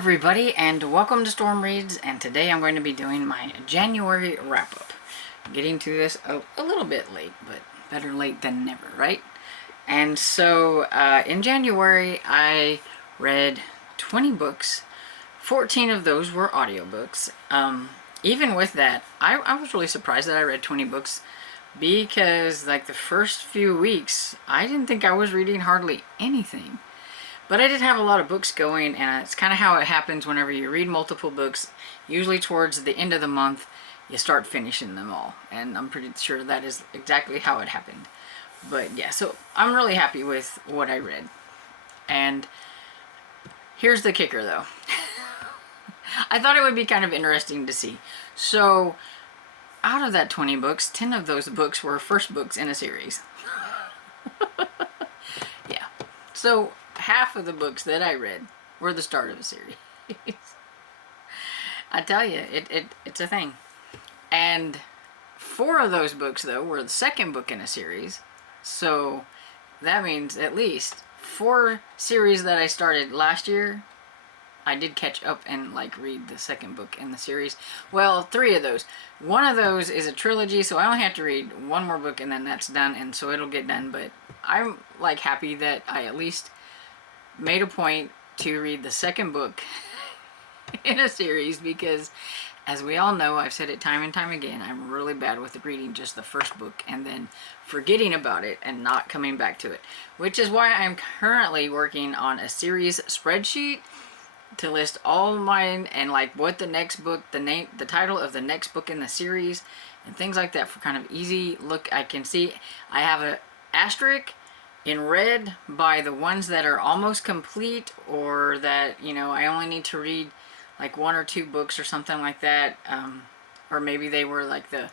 everybody, and welcome to Storm Reads, and today I'm going to be doing my January wrap-up. Getting to this a little bit late, but better late than never, right? And so in January I read 20 books. 14 of those were audiobooks. Even with that, I was really surprised that I read 20 books, because like the first few weeks I didn't think I was reading hardly anything. But I did have a lot of books going, and it's kind of how it happens whenever you read multiple books. Usually towards the end of the month, you start finishing them all. And I'm pretty sure that is exactly how it happened. But yeah, so I'm really happy with what I read. And here's the kicker, though. I thought it would be kind of interesting to see. So out of that 20 books, 10 of those books were first books in a series. Yeah. So half of the books that I read were the start of a series. I tell you, it's a thing. And 4 of those books, though, were the second book in a series. So that means at least 4 series that I started last year, I did catch up and like read the second book in the series. Well, 3 of those. One of those is a trilogy, so I only have to read 1 more book and then that's done, and so it'll get done. But I'm like happy that I at least made a point to read the second book in a series, because as we all know, I've said it time and time again, I'm really bad with reading just the first book and then forgetting about it and not coming back to it, which is why I'm currently working on a series spreadsheet to list all mine and like what the next book, the title of the next book in the series and things like that, for kind of easy look. I can see I have a asterisk in red by the ones that are almost complete, or that, you know, I only need to read like 1 or 2 books or something like that, or maybe they were like the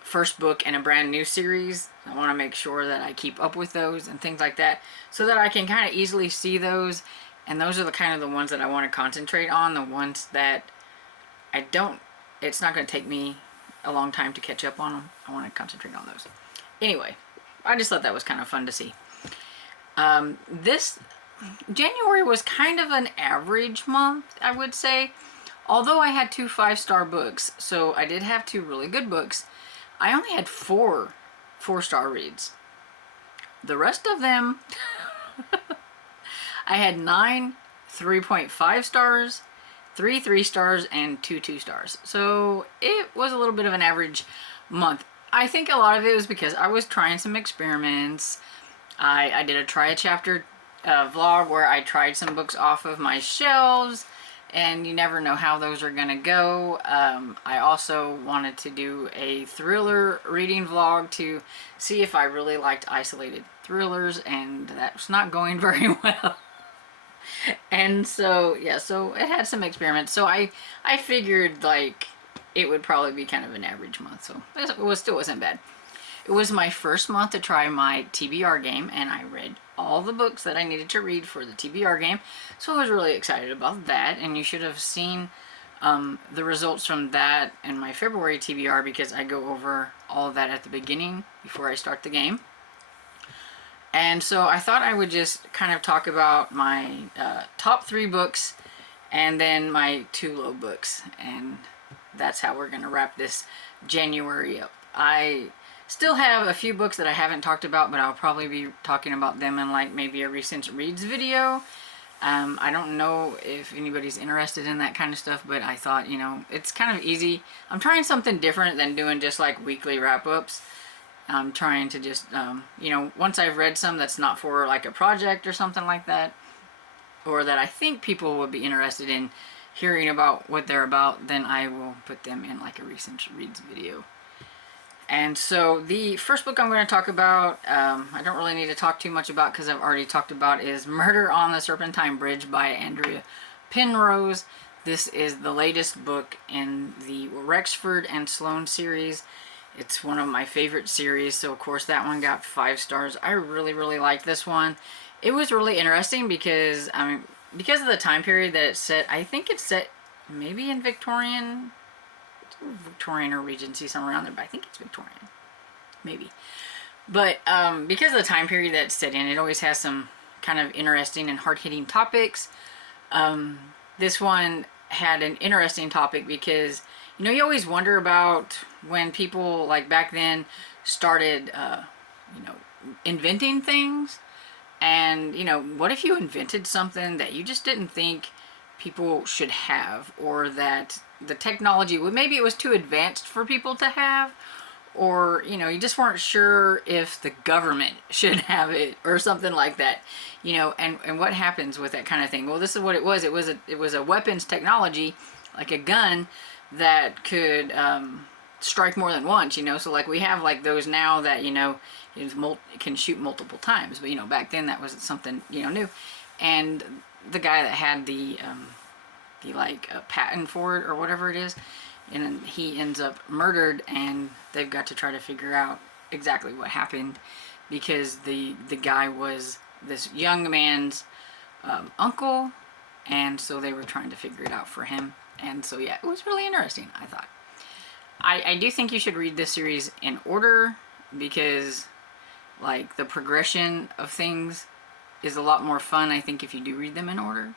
first book in a brand new series. I want to make sure that I keep up with those and things like that, so that I can kind of easily see those. And those are the kind of the ones that I want to concentrate on, the ones that I don't, it's not going to take me a long time to catch up on them. I want to concentrate on those. Anyway, I just thought that was kind of fun to see. This January was kind of an average month, I would say. Although I had 2 5-star books, so I did have 2 really good books, I only had 4 4-star reads. The rest of them, I had 9 3.5 stars, 3 3 stars, and 2 2 stars. So it was a little bit of an average month. I think a lot of it was because I was trying some experiments. I did a try a chapter vlog where I tried some books off of my shelves, and you never know how those are gonna go. I also wanted to do a thriller reading vlog to see if I really liked isolated thrillers, and that's not going very well. And so yeah, so it had some experiments. So I figured like it would probably be kind of an average month, so it still wasn't bad. It was my first month to try my TBR game, and I read all the books that I needed to read for the TBR game, so I was really excited about that. And you should have seen the results from that in my February TBR, because I go over all of that at the beginning before I start the game. And so I thought I would just kind of talk about my top 3 books and then my 2 low books, and that's how we're going to wrap this January up. I still have a few books that I haven't talked about, but I'll probably be talking about them in like maybe a recent reads video. I don't know if anybody's interested in that kind of stuff, but I thought, you know, it's kind of easy. I'm trying something different than doing just like weekly wrap-ups. I'm trying to just, you know, once I've read some that's not for like a project or something like that, or that I think people would be interested in hearing about what they're about, then I will put them in like a recent reads video. And so the first book I'm going to talk about, I don't really need to talk too much about because I've already talked about, is Murder on the Serpentine Bridge by Andrea Penrose. This is the latest book in the Rexford and Sloane series. It's one of my favorite series, so of course that one got 5 stars. I really liked this one. It was really interesting because, I mean, because of the time period that it's set. I think it's set maybe in Victorian or Regency, somewhere around there, but I think it's Victorian, maybe. But because of the time period that it's set in, it always has some kind of interesting and hard-hitting topics. this one had an interesting topic because, you know, you always wonder about when people like back then started, you know, inventing things. And, you know, what if you invented something that you just didn't think people should have, or that the technology, maybe it was too advanced for people to have, or, you know, you just weren't sure if the government should have it or something like that, you know. And what happens with that kind of thing? Well, this is what it was. It was a weapons technology, like a gun that could strike more than once, you know. So like we have like those now that, you know, it can shoot multiple times, but, you know, back then that was something, you know, new. And the guy that had the like patent for it or whatever it is, and he ends up murdered, and they've got to try to figure out exactly what happened, because the guy was this young man's uncle, and so they were trying to figure it out for him. And so yeah, it was really interesting, I thought. I do think you should read this series in order, because like the progression of things is a lot more fun, I think, if you do read them in order.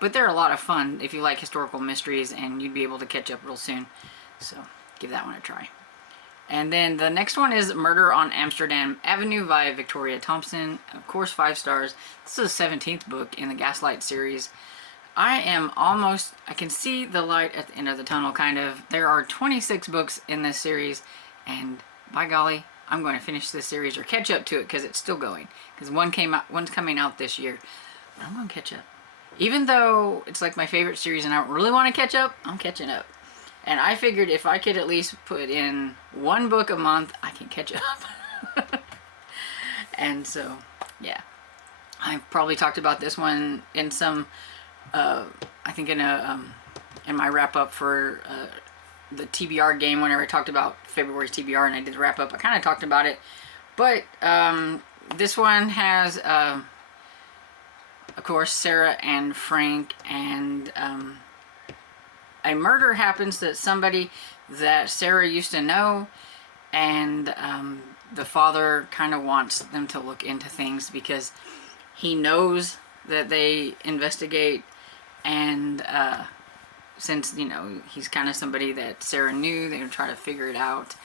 But they're a lot of fun if you like historical mysteries, and you'd be able to catch up real soon. So give that one a try. And then the next one is Murder on Amsterdam Avenue by Victoria Thompson. Of course, 5 stars. This is the 17th book in the Gaslight series. I can see the light at the end of the tunnel, kind of. There are 26 books in this series, and by golly, I'm going to finish this series or catch up to it, because it's still going. Because one's coming out this year, but I'm going to catch up. Even though it's like my favorite series and I don't really want to catch up, I'm catching up. And I figured if I could at least put in 1 book a month, I can catch up. And so, yeah. I've probably talked about this one in some, I think in my wrap up for the TBR game, whenever I talked about February's TBR and I did the wrap up, I kind of talked about it. But this one has, of course, Sarah and Frank, and a murder happens that somebody that Sarah used to know, and the father kind of wants them to look into things because he knows that they investigate, and since, you know, he's kind of somebody that Sarah knew, they would try to figure it out.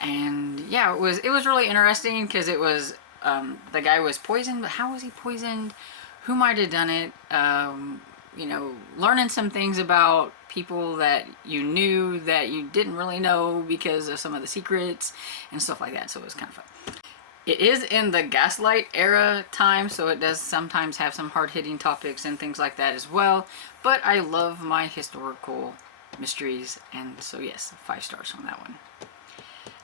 And yeah, it was really interesting, because it was the guy was poisoned, but how was he poisoned? Who might have done it? You know, learning some things about people that you knew that you didn't really know because of some of the secrets and stuff like that. So it was kind of fun. It is in the Gaslight era time, so it does sometimes have some hard-hitting topics and things like that as well. But I love my historical mysteries, and so yes, 5 stars on that one.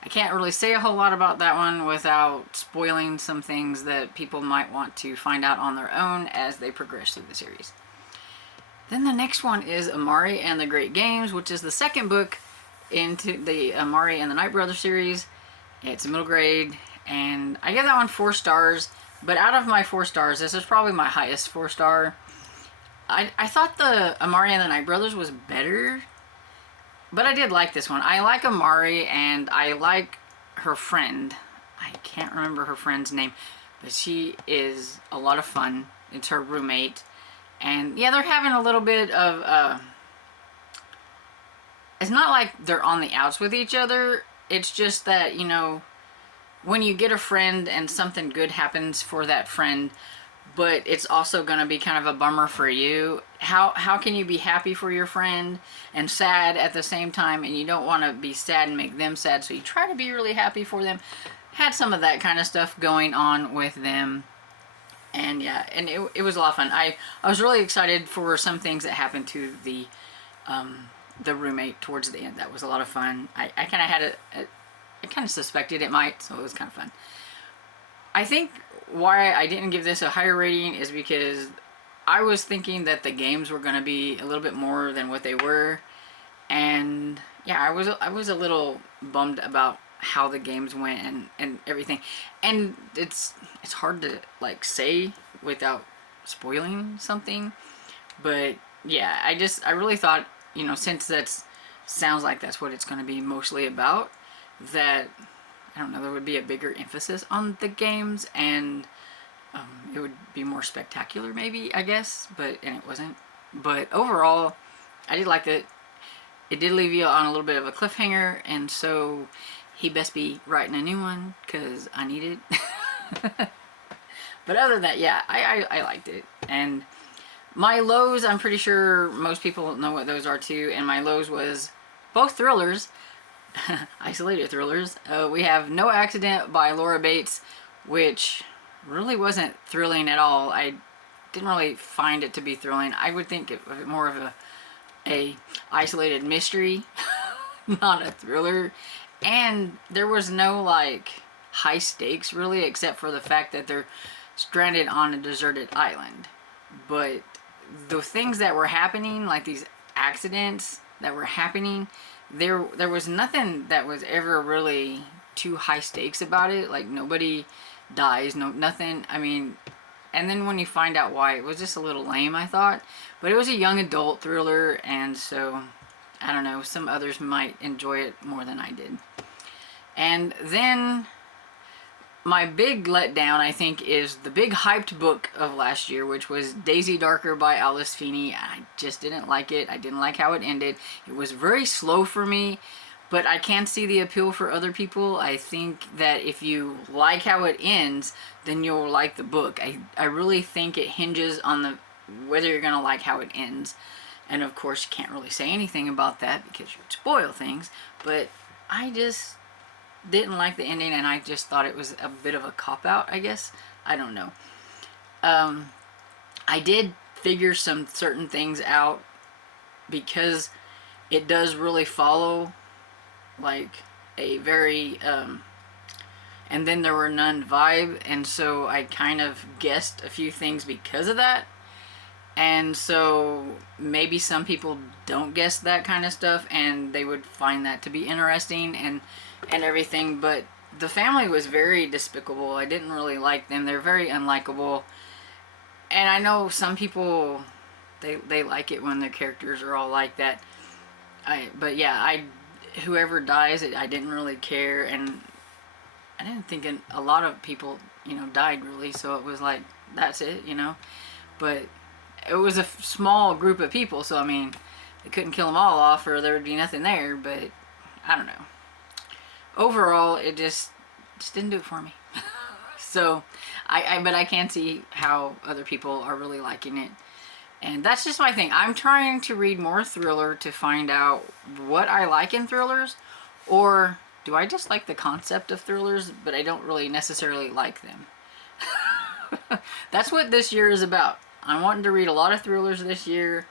I can't really say a whole lot about that one without spoiling some things that people might want to find out on their own as they progress through the series. Then the next one is Amari and the Great Games, which is the 2nd book into the Amari and the Night Brothers series. It's middle grade, and I give that one 4 stars, but out of my 4 stars, this is probably my highest 4 star. I thought the Amari and the Night Brothers was better, but I did like this one. I like Amari, and I like her friend. I can't remember her friend's name, but she is a lot of fun. It's her roommate. And yeah, they're having a little bit of, it's not like they're on the outs with each other. It's just that, you know, when you get a friend and something good happens for that friend, but it's also going to be kind of a bummer for you, how can you be happy for your friend and sad at the same time? And you don't want to be sad and make them sad, so you try to be really happy for them. Had some of that kind of stuff going on with them. And yeah, and it was a lot of fun. I was really excited for some things that happened to the roommate towards the end. That was a lot of fun. I kind of had I kind of suspected it might, so it was kind of fun. I think why I didn't give this a higher rating is because I was thinking that the games were going to be a little bit more than what they were. And yeah, I was a little bummed about how the games went and everything. And it's hard to like say without spoiling something. But yeah, I really thought, you know, since sounds like that's what it's going to be mostly about, that, I don't know, there would be a bigger emphasis on the games, and it would be more spectacular maybe, I guess, and it wasn't. But overall, I did like it. It did leave you on a little bit of a cliffhanger, and so he best be writing a new one because I need it. But other than that, yeah, I liked it. And my lows, I'm pretty sure most people know what those are too. And my lows was both thrillers, isolated thrillers. We have No Accident by Laura Bates, which really wasn't thrilling at all. I didn't really find it to be thrilling. I would think of it more of a isolated mystery, not a thriller. And there was no like high stakes really, except for the fact that they're stranded on a deserted island. But the things that were happening, like these accidents that were happening, there was nothing that was ever really too high stakes about it. Like nobody dies, nothing. I mean, and then when you find out why, it was just a little lame, I thought. But it was a young adult thriller, and so I don't know, some others might enjoy it more than I did. And then my big letdown, I think, is the big hyped book of last year, which was Daisy Darker by Alice Feeney. I just didn't like it. I didn't like how it ended. It was very slow for me, but I can see the appeal for other people. I think that if you like how it ends, then you'll like the book. I really think it hinges on the whether you're going to like how it ends. And of course, you can't really say anything about that because you would spoil things, but I just didn't like the ending, and I just thought it was a bit of a cop-out, I guess. I don't know. I did figure some certain things out because it does really follow like a very and then there were none vibe, and so I kind of guessed a few things because of that. And so maybe some people don't guess that kind of stuff and they would find that to be interesting and everything, but the family was very despicable. I didn't really like them. They're very unlikable. And I know some people, they like it when their characters are all like that. But yeah, whoever dies, I didn't really care, and I didn't think a lot of people, died really, so it was like, that's it, But it was a small group of people, so I mean, they couldn't kill them all off or there would be nothing there, but I don't know. Overall, it just didn't do it for me. So, but I can see how other people are really liking it. And that's just my thing. I'm trying to read more thriller to find out what I like in thrillers, or do I just like the concept of thrillers, but I don't really necessarily like them. That's what this year is about. I'm wanting to read a lot of thrillers this year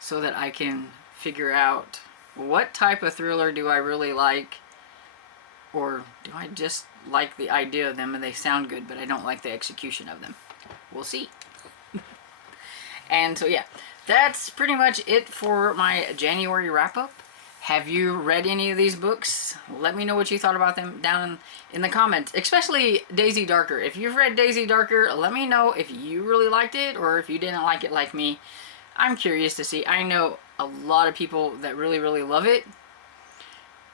so that I can figure out what type of thriller do I really like, or do I just like the idea of them and they sound good, but I don't like the execution of them. We'll see. And so yeah, that's pretty much it for my January wrap-up. Have you read any of these books? Let me know what you thought about them down in the comments, especially Daisy Darker. If you've read Daisy Darker, let me know if you really liked it or if you didn't like it like me. I'm curious to see. I know a lot of people that really, really love it,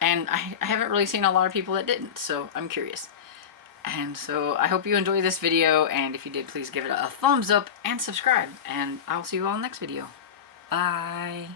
and I haven't really seen a lot of people that didn't, so I'm curious. And so I hope you enjoyed this video, and if you did, please give it a thumbs up and subscribe, and I'll see you all in the next video. Bye.